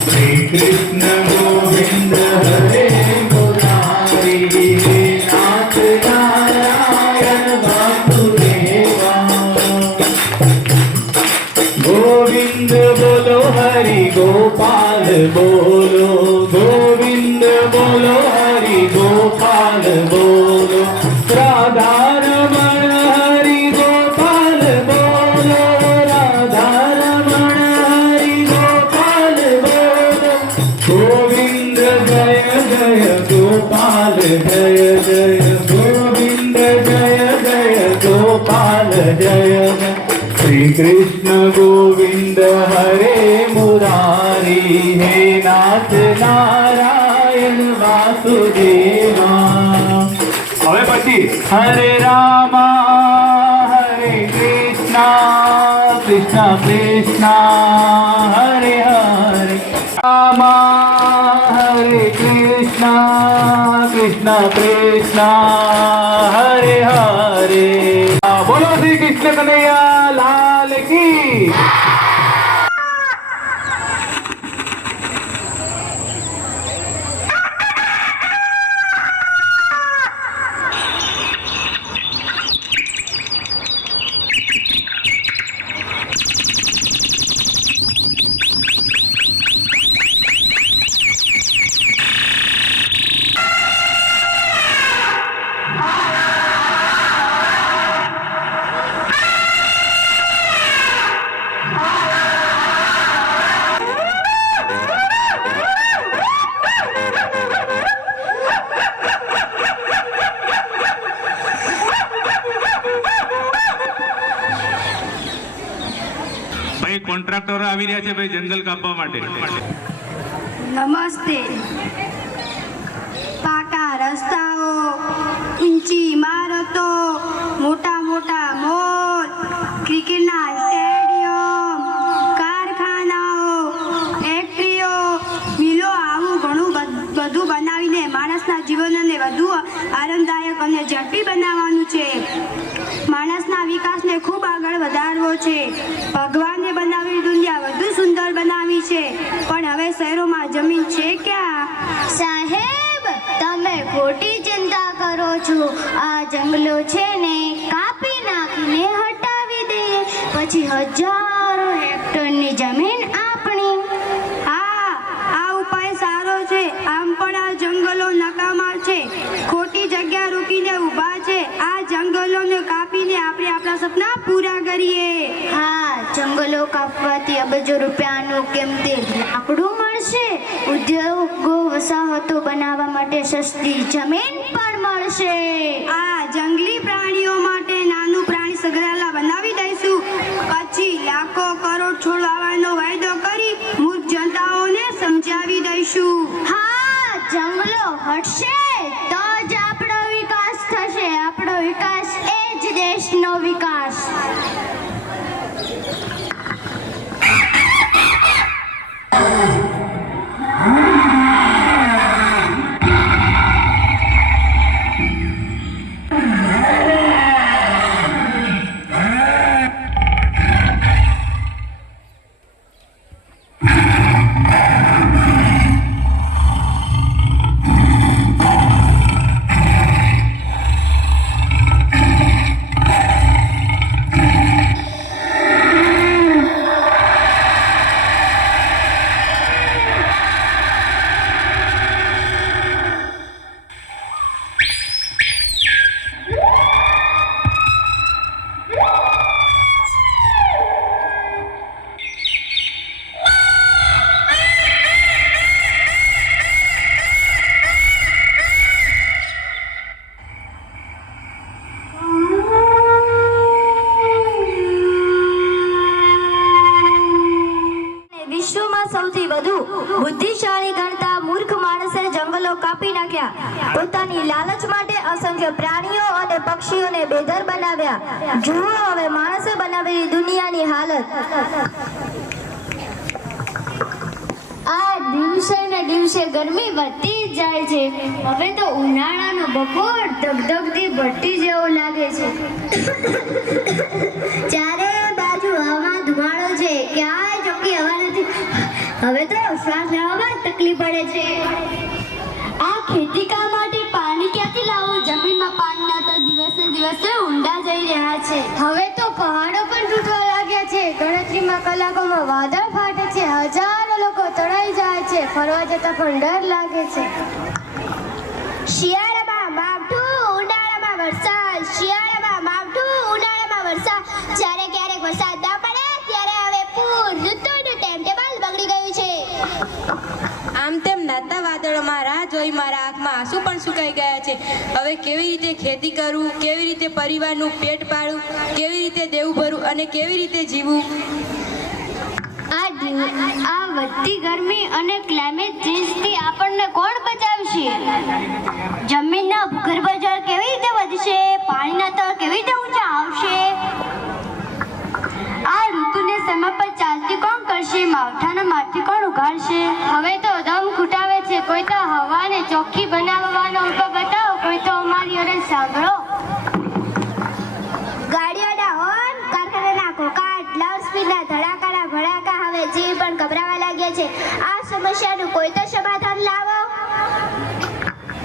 श्री कृष्ण गोविंद हरे मुरारी नाथ नारायण वासुदेवा। गोविंद बोलो हरि गोपाल बोलो, गोविंद बोलो हरि गोपाल बोलो। राधा रमण हरि गोपाल बोलो, राधा रमण हरि गोपाल बोलो। गोविंद जय जय गोपाल जय जय, गोविंद जय जय गोपाल जय जय। श्री कृष्ण गोविंद हरे मुरारी हे नाथ नारायण वासुदेवा। હવે પછી હરે રામા હરે કૃષ્ણા કૃષ્ણ કૃષ્ણ હરે હરે, રામા હરે કૃષ્ણ કૃષ્ણ કૃષ્ણ હરે હરે। બોલો શ્રી કૃષ્ણ કનૈયા લાલ की। કોન્ટ્રાક્ટરો આવી રહ્યા છે ભાઈ જંગલ કાપવા માટે। નમસ્તે। પાકા રસ્તાઓ, ઊંચી ઇમારતો, મોટા મોટા મોલ, ક્રિકેટના સ્ટેડિયમ, કારખાનાઓ, ફેક્ટરીઓ, મિલો, આવું ઘણું બધું બનાવીને માણસના જીવનને વધુ આરામદાયક અને ઝડપી બનાવવાનું છે। માણસના વિકાસને ખૂબ આગળ વધારવો છે। ભગવાને બનાવેલી દુનિયા વધુ સુંદર બનાવી છે, પણ હવે શહેરોમાં જમીન છે ક્યાં? સાહેબ, તમે ખોટી ચિંતા કરો છો। આ જંગલો છે ને કાપી નાખીને હટાવી દઈએ, પછી હજારો હેક્ટરની જમીન આપણી। હા, આ ઉપાય સારો છે। આમ પણ આ જંગલો નકામા છે, ખોટી જગ્યા રોકીને ઊભા છે। આ જંગલોને કાપીને આપણે આપણા સપના પૂરા કરીએ। હા, જંગલો કાપવાથી અબજો રૂપિયાનું કિંમતી લાકડું મળશે, ઉદ્યોગો વસાહતો બનાવવા માટે સસ્તી જમીન પણ મળશે। આ જંગલી પ્રાણીઓ માટે નાનું પ્રાણી સંગ્રહાલય બનાવી દઈશું, પછી લાખો કરોડ છોડ વાવવાનો વાયદો કરી મૂર્ખ જનતાઓને સમજાવી દઈશું। હા, જંગલો હટશે તો જ આપણો વિકાસ થશે। આપણો વિકાસ એ જ દેશનો વિકાસ। સૌથી વધુ બુદ્ધિશાળી ગણતા મૂર્ખ માણસે જંગલો કાપી નાખ્યા, પોતાની લાલચ માટે અસંખ્ય પ્રાણીઓ અને પક્ષીઓને બેઘર બનાવ્યા। જુઓ હવે માણસે બનાવેલી દુનિયાની હાલત। આ દિવસે ને દિવસે ગરમી વધતી જ જાય છે। હવે તો ઉનાળાનો બપોર ધગધગતી ભઠ્ઠી જેવો લાગે છે। ચારે બાજુ હવામાં ધુમાડો છે, ક્યાંય ચોખ્ખી હવા નથી. હવે તો શ્વાસ લેવામાં તકલીફ પડે છે. આ ખેતી કામ માટે પાણી ક્યાંથી લાવવું? જમીનમાં પાણી નતા, દિવસે દિવસે ઊંડા જઈ રહ્યા છે. હવે તો પહાડો પણ તૂટવા લાગ્યા છે. ગણતરીમાં કલાકોમાં વાદળ ફાટે છે. હજારો લોકો તણાઈ જાય છે. ફરવા જતા પણ ડર લાગે છે. શિયાળામાં માવઠું, ઉનાળામાં વરસાદ. શિયાળામાં માવઠું, ઉનાળામાં વરસાદ. જ્યારે ક્યારેક વરસાદ ના પડે ત્યારે હવે પૂર. ઋતુનું ટાઈમટેબલ બગડી ગયું છે. આમ તેમ નાતા વાદળોમાં રાહ જોઈ મારા આંખમાં આંસુ પણ સુકાઈ ગયા છે. હવે કેવી રીતે ખેતી કરવું, કેવી રીતે પરિવારનું પેટ પાળવું, કેવી રીતે દેવું ભરવું અને કેવી રીતે જીવવું? આ વધતી ગરમી અને ક્લાઇમેટ ચેન્જથી આપણને કોણ બચાવશે? જમીનના ભૂગર્ભ જળ કેવી રીતે વધશે? પાણીના તળ કેવી રીતે ઊંચા આવશે? આ ઋતુને સમય પર ચાલતી કોણ કરશે? માવઠાના માટી કોણ ઉગાડશે? હવે તો દમ ઘૂંટાવે છે. કોઈ તો હવાને ચોખ્ખી બનાવવાનો ઉપાય બતાવો, કોઈ તો અમારી અરજ સાંભળો. ગાડીઓના હોર્ન, કારખાનાના ઘોંઘાટ, લાઉડસ્પીકરના ધડાકાના ભડાકા હવે જીવ પણ ગભરાવા લાગ્યા છે. આ સમસ્યાનું કોઈ તો સમાધાન લાવો.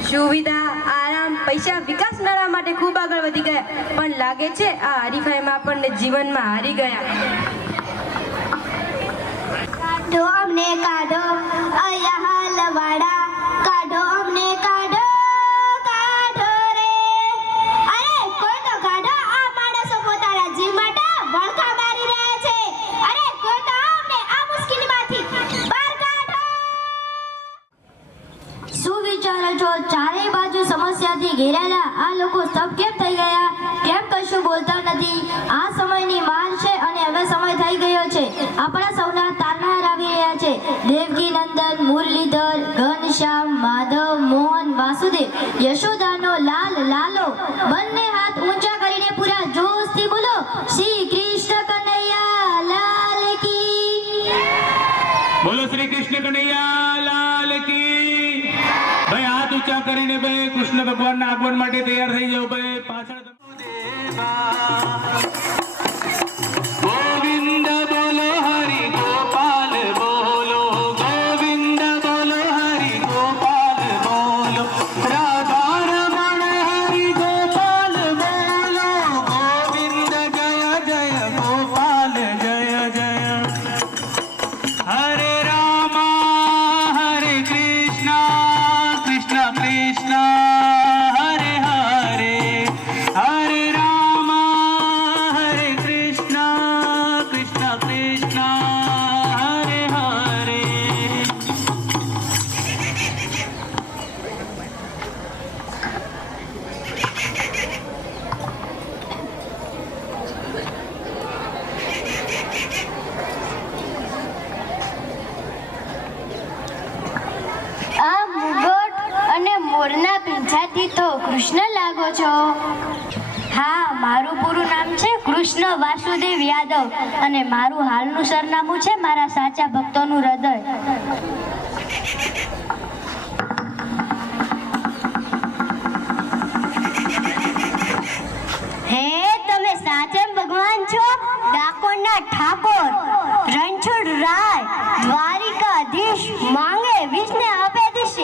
સુવિધા, આરામ, પૈસા વિકાસ મેળવવા માટે ખૂબ આગળ વધી ગયા, પણ લાગે છે આ હરીફાઈમાં આપણને જીવનમાં હારી ગયા. કાઢો અમને કાઢો, અહીંયા હાલવાડા. કાઢો અમને કાઢો, કાઢો રે. અરે કોઈ તો કાઢો. આ માણસો પોતાના જીવ માટે વણખા મારી રહ્યા છે. અરે કોઈ તો અમને આ મુશ્કેલીમાંથી બહાર કાઢો. શું વિચારો છો? ચારે બાજુ સમસ્યાથી ઘેરાયેલા આ લોકો સબ કેમ થઈ ગયા? કેમ કશું બોલતા નથી? આ સમયની માંગ છે અને હવે સમય થઈ ગયો છે. આપણા સૌના તારનાર આવી રહ્યા છે. દેવકી નંદન, મુરલીધર, ઘનશ્યામ, માધવ, મોહન, વાસુદેવ, યશોદાનો લાલ લાલો. બંને હાથ ઊંચા કરીને પૂરા જોશથી બોલો, શ્રી કૃષ્ણ કનૈયા લાલ કી. બોલો શ્રી કૃષ્ણ કનૈયા લાલ કી. ભાઈ હાથ ઊંચા કરીને ભાઈ કૃષ્ણ ભગવાનના આગમન માટે તૈયાર થઈ જાઓ. ભાઈ પાછળ ગોવિંદ બોલો હરિ ગોપાલ બોલો, ગોવિંદ બોલો હરિ ગોપાલ બોલો, રાધા રમણ હરિ ગોપાલ બોલો, ગોવિંદ જય જય ગોપાલ જય જય. હરે રામા હરે કૃષ્ણ, કૃષ્ણ કૃષ્ણ હરે હરે, હરે રામા હરે કૃષ્ણ, કૃષ્ણ કૃષ્ણ હરે હરે. આ મુગટ અને મોરના પીંછાથી તો કૃષ્ણ લાગો છો. હા, મારું પૂરું નામ છે કૃષ્ણ વાસુદેવ યાદવ અને મારું હાલનું સરનામું છે મારા સાચા ભક્તોનું હૃદય. હે, તમે સાચા ભગવાન છો? ડાકોરના ઠાકોર, રણછોડ રાય, દ્વારિકાધીશ, માંગે વિષ્ણુ આપે દિશ.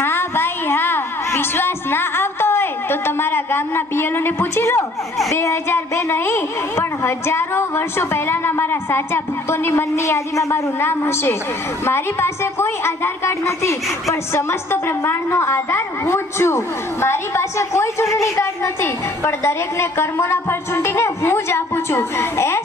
હા ભાઈ હા, વિશ્વાસ ના આવતો હોય તો તમારા ગામના પિયલોને પૂછી લો. 2002 નહીં પણ હજારો વર્ષો પહેલાના મારા સાચા ભક્તોની મનની યાદીમાં મારું નામ હશે. મારી પાસે કોઈ આધાર કાર્ડ નથી, પણ સમસ્ત બ્રહ્માંડનો આધાર હું જ છું. મારી પાસે કોઈ ચૂંટણી કાર્ડ નથી, પણ દરેકને કર્મોના ફળ ચૂંટીને હું જ આપું છું.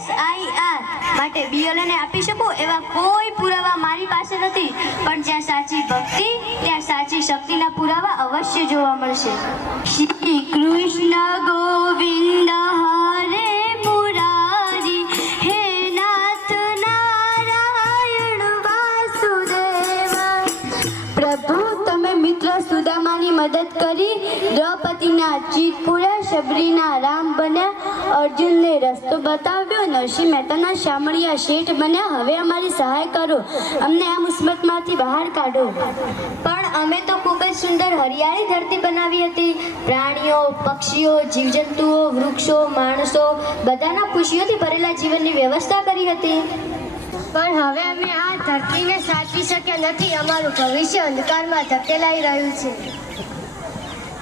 SIR માટે BLOને આપી શકું એવા કોઈ પુરાવા મારી પાસે નથી, પણ જ્યાં સાચી ભક્તિ ત્યાં સાચી શક્તિના પુરાવા અવશ્ય જોવા મળશે. શ્રી કૃષ્ણ ગોવિંદ હરે મુરારી, હે નાથ નારાયણ વાસુદેવ. પ્રભુ, તમે મિત્ર સુદામાની મદદ કરી દ્રૌપદીના ચિત પૂર્યા, શબરીના રામ બન્યા અર્જુનને રસ્તો બતાવ્યો. નરસિંહ મહેતાના શામળિયા શેઠ બન્યા. હવે અમારી સહાય કરો, અમને આ મુસીબતમાંથી બહાર કાઢો. પણ અમે તો ખૂબ જ સુંદર હરિયાળી ધરતી બનાવી હતી. પ્રાણીઓ, પક્ષીઓ, જીવજંતુઓ, વૃક્ષો, માણસો બધાના ખુશીઓથી ભરેલા જીવનની વ્યવસ્થા કરી હતી. પણ હવે અમે આ ધરતીને સાચવી શક્યા નથી. અમારું ભવિષ્ય અંધકારમાં ધકેલાઈ રહ્યું છે.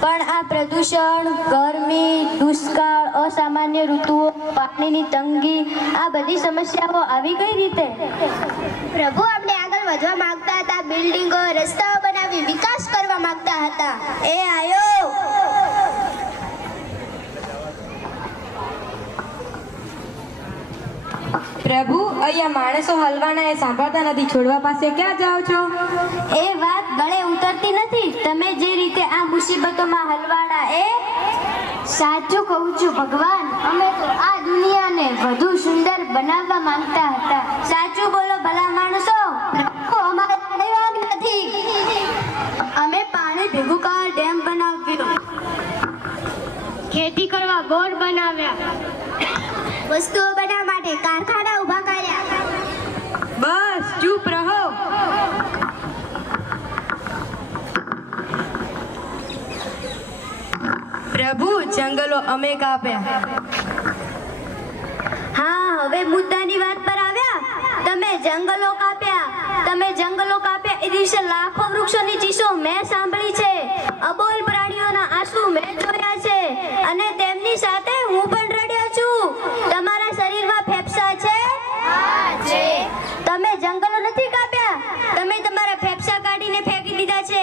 પણ આ પ્રદૂષણ, ગરમી, દુષ્કાળ, અસામાન્ય ઋતુઓ, પાણીની તંગી, આ બધી સમસ્યાઓ આવી કઈ રીતે? પ્રભુ, આપણે આગળ વધવા માંગતા હતા, બિલ્ડિંગો, રસ્તાઓ બનાવી વિકાસ કરવા માંગતા હતા. એ આયો પ્રભુ, અહીંયા માણસો હલવાના એ સાંભળતા નથી. છોડવા પાસે ક્યાં જાઓ છો? એ વાત ગળે ઉતરતી નથી. તમે જે રીતે આ મુસીબતોમાં હલવાના એ સાચું કહું છું ભગવાન, અમે તો આ દુનિયાને વધુ સુંદર બનાવવા માંગતા હતા. સાચું બોલો ભલા માણસો. અમારે પડેવાગ નથી. અમે પાણી ભેગું કરવા ડેમ બનાવ્યો, ખેતી કરવા બોર બનાવ્યા, વસ્તુઓ બનાવવા માટે કારખાના ઊભા કર્યા. બસ ચૂપ રહો. પ્રભુ, જંગલો અમે કાપ્યા. હા, હવે મુદ્દાની વાત પર આવ્યા. તમે જંગલો કાપ્યા એ દિવસે લાખો વૃક્ષોની ચીસો મેં સાંભળી છે. અબોલ પ્રાણીઓના આંસુ મેં જોયા છે અને તેમની સાથે હું પણ રડ્યો છું. તમારા શરીરમાં ફેફસા છે? તમે જંગલો નથી કાપ્યા, તમે તમારા ફેફસા કાઢીને ફેંકી દીધા છે.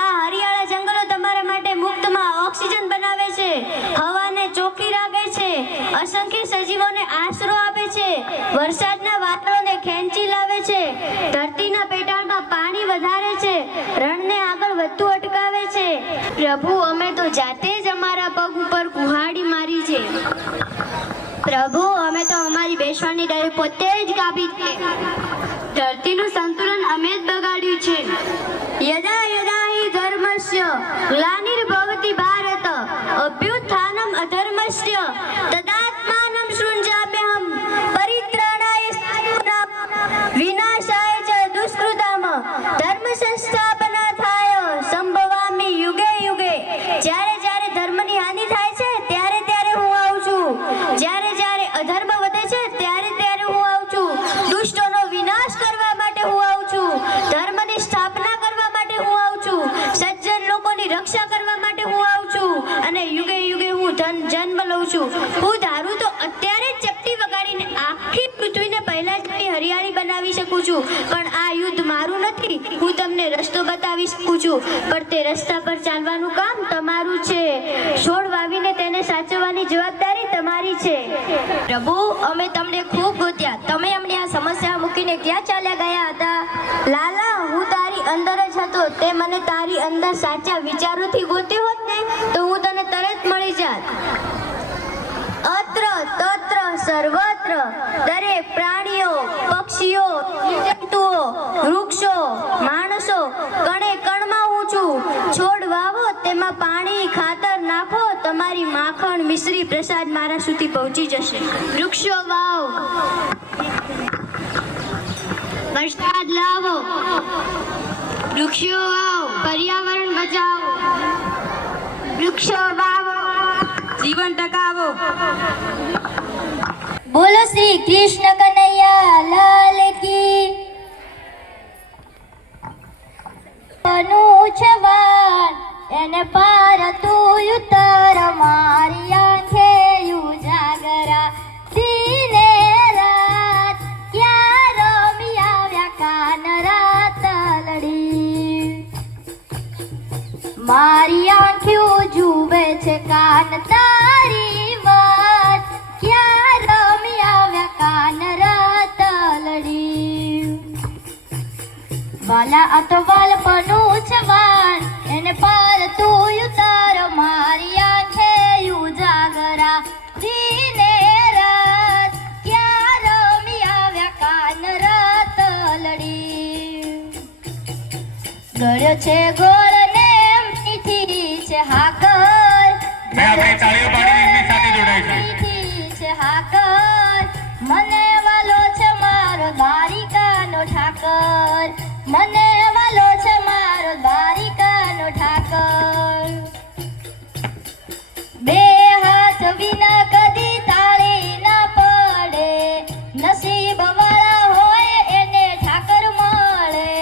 આ હરિયાળા જંગલો તમારા માટે મુક્તમાં ઓક્સિજન બનાવે છે, હવાને ચોખ્ખી રાખે છે, અસંખ્ય સજીવોને આશરો આપે છે, વરસાદના વાદળોને ખેંચી લાવે છે, ધરતીના પેટાળમાં પાણી વધારે છે, રણને આગળ વધતું અટકાવે છે. પ્રભુ, અમે તો જાતે જ અમારા પગ ઉપર કુહાડી મારી છે. પ્રભુ, અમે તો અમારી બેસવાની ડાળી પોતે જ કાપી છે. ધરતીનું સંતુલન અમે જ બગાડ્યું છે. યદા યદા હિ ધર્મસ્ય ગ્લાનિર્ભવતિ ભારત અભ્યુત્થાનમ અધર્મસ્ય તદાત્માનં સૃજામ્યહમ પરિત્રાણાય સાધૂનાં વિનાશાય ચ દુષ્કૃતામ ધર્મ સંસ્થાપનાથાય સંભવામિ યુગે યુગે. જ્યારે જ્યારે ધર્મની હાનિ થાય છે ત્યારે ત્યારે હું આવું છું. જ્યારે જ્યારે અધર્મ વધે છે ત્યારે ત્યારે હું આવું છું. દુષ્ટોનો વિનાશ કરવા માટે હું આવું છું. ધર્મની સ્થાપના કરવા માટે હું આવું છું. સજ્જન લોકોની રક્ષા કરવા માટે હું આવું છું. અને યુગે યુગે હું જન્મ લઉં છું. હું ધારું તો અત્યારે જ ચપટી વગાડીને આખી પૃથ્વીને પહેલા જેવી હરિયાળી બનાવી શકું છું. પણ આ યુદ્ધ મારું નથી. હું તમને રસ્તો બતાવી શકું છું, પણ તે રસ્તા પર ચાલવાનું કામ તમારું છે. છોડ વાવીને તેને સાચવવાની જવાબદારી તમારી છે. પ્રભુ, અમે તમને ખૂબ ગોત્યા, તમે અમને આ સમસ્યા મૂકીને ક્યાં ચાલ્યા ગયા હતા? લાલા, હું તારી અંદર જ હતો. તે મને તારી અંદર સાચા વિચારોથી ગોત્યો હોત ને તો હું તને તરત મળી જાત. અત્ર તત્ર સર્વત્ર દરેક પ્રાણીઓ, પક્ષીઓ, જીવજંતુઓ, વૃક્ષો, માણસો, કણે કણમાં હું છું. છોડ વાવો, તેમાં પાણી, ખાતર નાખો, તમારી માખણ, મિશ્રી, પ્રસાદ મારા સુધી પહોંચી જશે. વૃક્ષો વાવો, વરસાદ લાવો. વૃક્ષો વાવો, પર્યાવરણ બચાવો. વૃક્ષો વાવો, જીવન ટકાવો. બોલો શ્રી કૃષ્ણ કનૈયા લાલ કી. અનુછવાન એને પાર તું ઉતર મારી આંખે ઉજાગરા દિને રાત ક્યાં રમી આવ્યા કાન રાત લડી. મારી આંખ્યું જુએ છે કાન તારી વાત ક્યાં રમી આવ્યા કાન રાત લડી. વાલા અતવાલ પનું છવાન એને પાર તું ઉતાર મારી આંખે ઉજાગરા દિને રાત ક્યાં રમી આવ્યા કાન રાત લડી. ગળ્યો છે ગોળ ને મીઠી છે હાકર. આપણે તાળીઓ પાડીને એમની સાથે જોડાઈશું. મીઠી ઠાકર મને વાલો છે મારો દ્વારિકાનો ઠાકર બે હાથ વિના કદી તાળી ના પડે નસીબ વાળા હોય એને ઠાકર મળે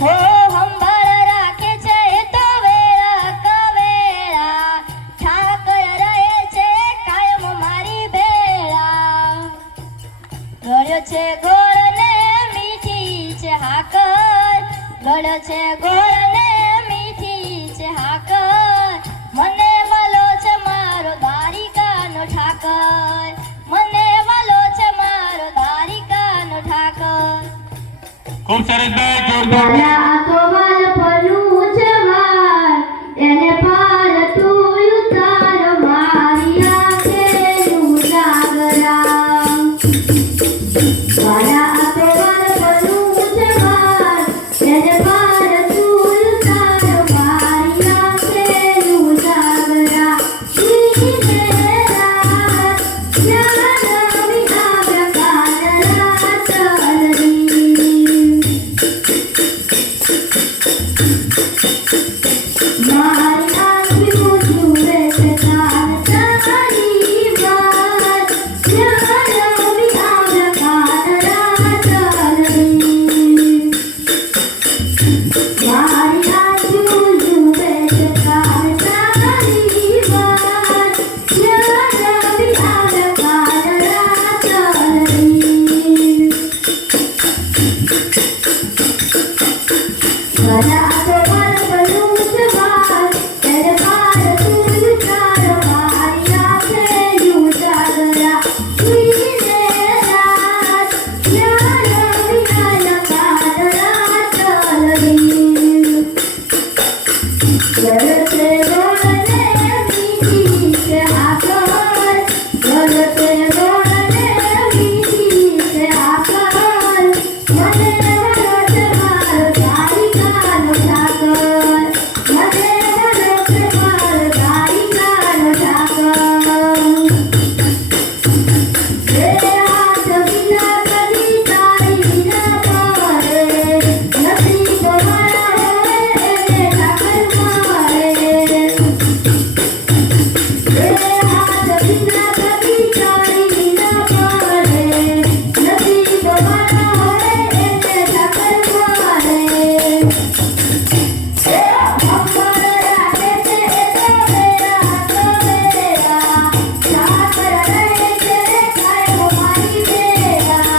હો હંભાળ રાખે છે એ તો વેળા કવેળા ઠાકર રહે છે કાયમ મારી ભેળા ગળ્યો છે ગોળ ને મીઠી છે હાકર ગળ્યો છે ગોળ ને મીઠી છે હાકર મને વાલો છે મારો દ્વારિકાનો ઠાકર મને વાલો છે મારો દ્વારિકાનો ઠાકર ખૂબ સરસ ભાઈ, જોરદાર. તો વાલ ફરું છે વાર એને પાર તું ઉતાર મારી આંખેનું જાગરા વાલા તો વાલ ફરું છે વાર એને પાર તું ઉતાર મારી આંખેનું જાગરા ઈને રાત જ્ઞાનમી આવ્યા કાનરા ચલરી મારી આંખનું જુએ છે તાર તારી વાત જ્ઞાનમી આવ્યા કાનરા ચલરી મારી આંખનું જુએ છે તાર તારી વાત જ્ઞાનમી આવ્યા કાનરા ચલરી વાલા તો વાલ ફરું છે વાર એને પાર તું ઉતાર મારી આંખેનું જાગરા ઈને રાત જ્ઞાનમી આવ્યા કાનરા ચલરી ગળતે ગોળને મીઠી છે હાકર ગળતે ગોળને મીઠી છે હાકર મને વાલો છે મારો દ્વારિકાનો ઠાકર મને વાલો છે મારો દ્વારિકાનો ઠાકર બે હાથ વિના કદી તાળી ના પડે નસીબ વાળા હોય એને ઠાકર મળે બે હાથ વિના કદી તાળી ના પડે નસીબ વાળા હોય એને ઠાકર મળે હંભાળ રાખે છે એ તો વેળા કવેળા ઠાકર રહે છે કાયમ મારી ભેળા